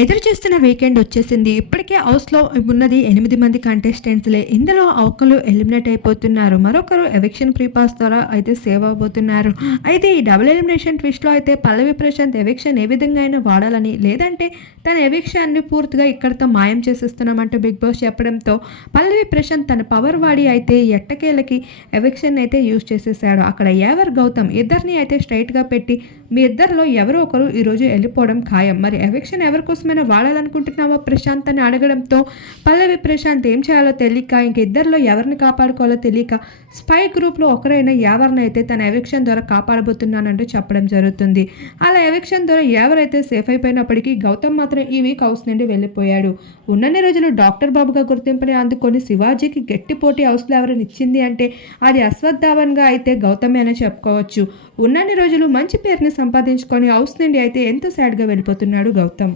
ఎదురు చూస్తున్న వీకెండ్ వచ్చేసింది. ఇప్పటికే హౌస్లో ఉన్నది ఎనిమిది మంది కంటెస్టెంట్స్లే. ఇందులో ఒకరు ఎలిమినేట్ అయిపోతున్నారు. మరొకరు ఎవిక్షన్ ప్రీపాస్ ద్వారా అయితే సేవ్ అవబోతున్నారు. అయితే ఈ డబుల్ ఎలిమినేషన్ ట్విస్ట్లో అయితే పల్లవి ప్రశాంత్ ఎవిక్షన్ ఏ విధంగా అయినా వాడాలని లేదంటే తన ఎవిక్షన్ని పూర్తిగా ఇక్కడితో మాయం చేసేస్తున్నామంటూ బిగ్ బాస్ చెప్పడంతో పల్లవి ప్రశాంత్ తన పవర్ వాడి అయితే ఎట్టకేలకి ఎవిక్షన్ అయితే యూజ్ చేసేసాడు. అక్కడ ఎవర్ గౌతమ్ ఇద్దరిని అయితే స్ట్రైట్గా పెట్టి మీ ఇద్దరిలో ఎవరో ఒకరు ఈరోజు వెళ్ళిపోవడం ఖాయం. మరి ఎవిక్షన్ ఎవరికోసం కోసమైనా వాడాలనుకుంటున్నావా ప్రశాంత్ అని అడగడంతో పల్లవి ప్రశాంత్ ఏం చేయాలో తెలియక ఇంక ఇద్దరిలో ఎవరిని కాపాడుకోవాలో తెలియక స్పై గ్రూప్లో ఒకరైనా ఎవరినైతే తన ఎవిక్షన్ ద్వారా కాపాడబోతున్నానంటూ చెప్పడం జరుగుతుంది. అలా ఎవిక్షన్ ద్వారా ఎవరైతే సేఫ్ అయిపోయినప్పటికీ గౌతమ్ మాత్రం ఈ వీక్ హౌస్ నుండి వెళ్ళిపోయాడు. ఉన్నన్ని రోజులు డాక్టర్ బాబుగా గుర్తింపుని అందుకొని శివాజీకి గట్టి పోటీ హౌస్లో ఎవరైనా ఇచ్చింది అంటే అది అశ్వత్థావన్గా అయితే గౌతమే అని చెప్పుకోవచ్చు. ఉన్నన్ని రోజులు మంచి పేరుని సంపాదించుకొని హౌస్ నుండి అయితే ఎంతో సాడ్గా వెళ్ళిపోతున్నాడు గౌతమ్.